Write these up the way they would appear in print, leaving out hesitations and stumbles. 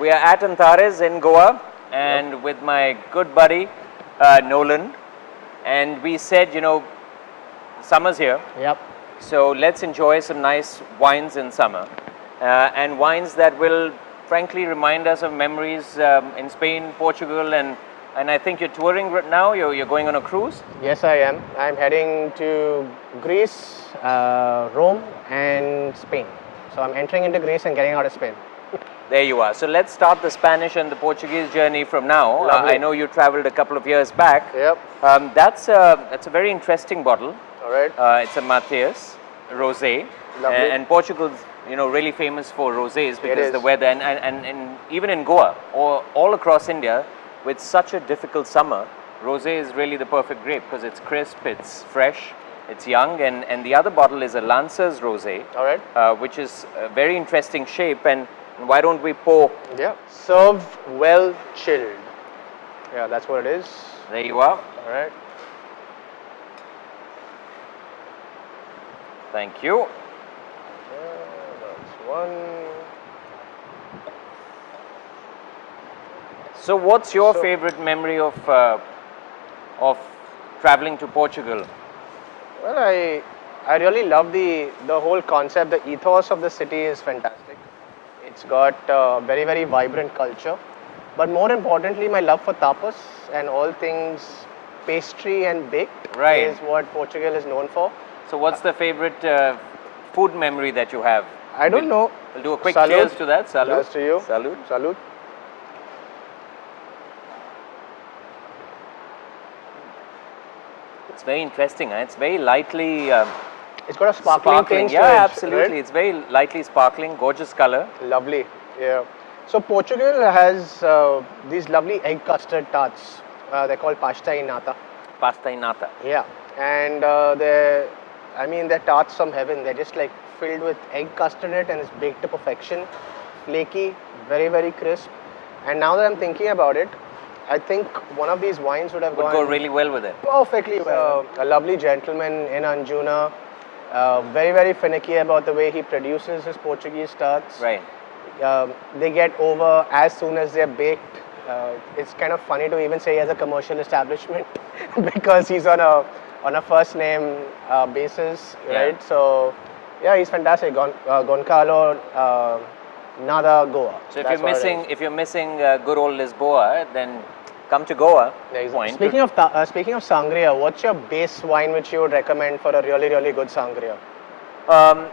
We are at Antares in Goa and with my good buddy Nolan, and we said, summer's here, Yep. so let's enjoy some nice wines in summer and wines that will frankly remind us of memories in Spain, Portugal, and I think you're touring right now, you're going on a cruise? Yes, I am. I'm heading to Greece, Rome, and Spain. So I'm entering into Greece and getting out of Spain. There you are. So let's start the Spanish and the Portuguese journey from now. I know you traveled a couple of years back. Yep. That's a very interesting bottle. All right. It's a Mateus Rosé. Lovely. And Portugal's really famous for rosés because is. the weather and even in Goa or all across India with such a difficult summer, rosé is really the perfect grape because it's crisp, it's fresh, it's young, and the other bottle is a Lancer's Rosé, All right. which is a very interesting shape. And why don't we pour? Yeah. Served well chilled. Yeah, that's what it is. There you are. All right. Thank you. That's one. So, what's your So- favorite memory of traveling to Portugal? Well, I really love the whole concept. The ethos of the city is fantastic. It's got very, very vibrant culture. But more importantly, my love for tapas and all things pastry and baked Right. is what Portugal is known for. So, what's the favorite food memory that you have? I don't know. We'll do a quick Salud. cheers to that. Salud. Cheers to you. Salud. Salud. It's very interesting. It's very lightly It's got a sparkling tinge to Yeah, it, absolutely. right? It's very lightly sparkling, gorgeous color. Lovely. Yeah. So Portugal has these lovely egg custard tarts. They're called pasta in nata. Pasta in nata. Yeah. And they're tarts from heaven. They're just like filled with egg custard in it and it's baked to perfection. Flaky, very, very crisp. And now that I'm thinking about it, I think one of these wines would have Would gone go really well with it. perfectly well. A lovely gentleman in Anjuna, very, very finicky about the way he produces his Portuguese tarts. Right. They get over as soon as they're baked. It's kind of funny to even say he has a commercial establishment because he's on a first name basis, Yeah. right? So yeah, he's fantastic. Goncalo, Nada, Goa. So That's what it is. if you're missing good old Lisboa, then come to Goa. Yeah, exactly. Point. Speaking of sangria, what's your base wine which you would recommend for a really, really good sangria?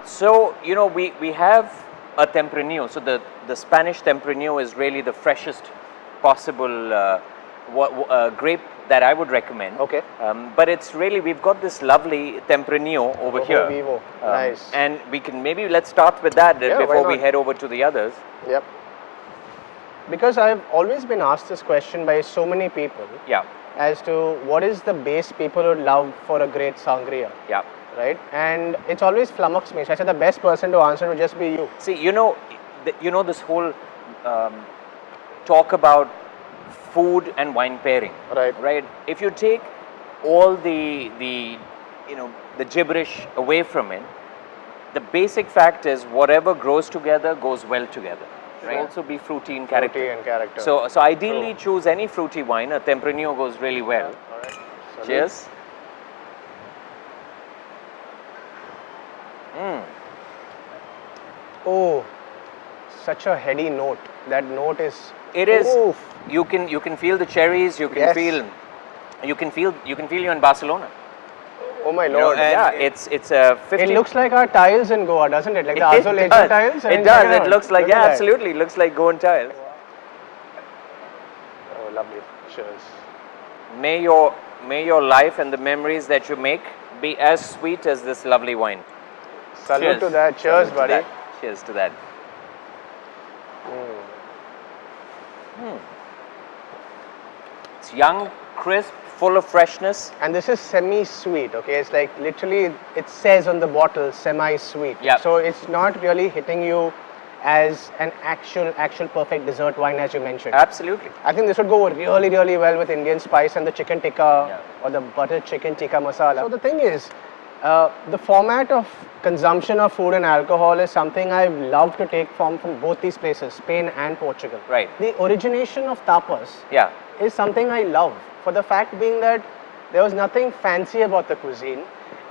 So we have a Tempranillo. So the Spanish Tempranillo is really the freshest possible grape that I would recommend. Okay. But it's really, we've got this lovely Tempranillo over Ojo here. Vivo. Nice. And let's start with that Yeah, why before we not? head over to the others. Yep. Because I've always been asked this question by so many people Yeah, as to what is the base people would love for a great sangria, yeah. right? And it's always flummoxed me. So I said the best person to answer would just be you. See, this whole talk about food and wine pairing. Right. Right. If you take all the gibberish away from it, the basic fact is whatever grows together goes well together. Right. Also be fruity in character. Fruity and character. So ideally choose any fruity wine. A Tempranillo goes really well. All right. Salute. Cheers. Oh, such a heady note. That note is. It is. Oof. You can feel the cherries. You can Yes. feel. You can feel you're in Barcelona. Oh my You know, lord. and it's a 50. It looks like our tiles in Goa, doesn't it? Like the It Azul does. tiles. I It mean, does. check It out. looks like, Look yeah, at that. absolutely. It looks like Goan tiles. Oh, lovely. Cheers. May your life and the memories that you make be as sweet as this lovely wine. Salute to that. Cheers, Salute to buddy. that. Cheers to that. It's young, crisp, full of freshness. And this is semi-sweet, okay? It's like literally, it says on the bottle, semi-sweet. Yeah. So it's not really hitting you as an actual perfect dessert wine as you mentioned. Absolutely. I think this would go really, really well with Indian spice and the chicken tikka Yeah. or the butter chicken tikka masala. So the thing is, The format of consumption of food and alcohol is something I've loved to take from both these places, Spain and Portugal. Right. The origination of tapas Yeah. is something I love, for the fact being that there was nothing fancy about the cuisine.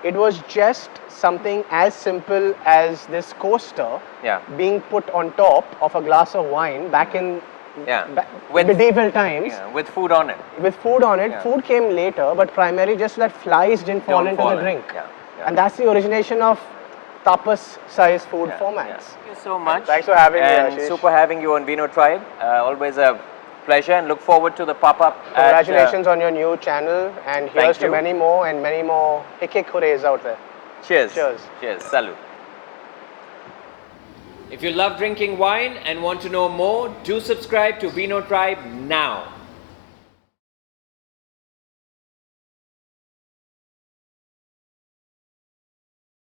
It was just something as simple as this coaster Yeah. being put on top of a glass of wine back in Yeah. medieval times. Yeah, with food on it. With food on it. Yeah. Food came later, but primarily just so that flies didn't fall Don't into fall the in. drink. Yeah, yeah. And that's the origination of tapas size food Yeah, formats. yeah. Thank you so much. Thanks for having me, and Ashish. super having you on Vino Tribe. Always a pleasure, and look forward to the pop-up. Congratulations on your new channel, and here's to you. many more and many more hikik hoorays out there. Cheers. Cheers. Cheers. Salud. If you love drinking wine and want to know more, do subscribe to Vino Tribe now.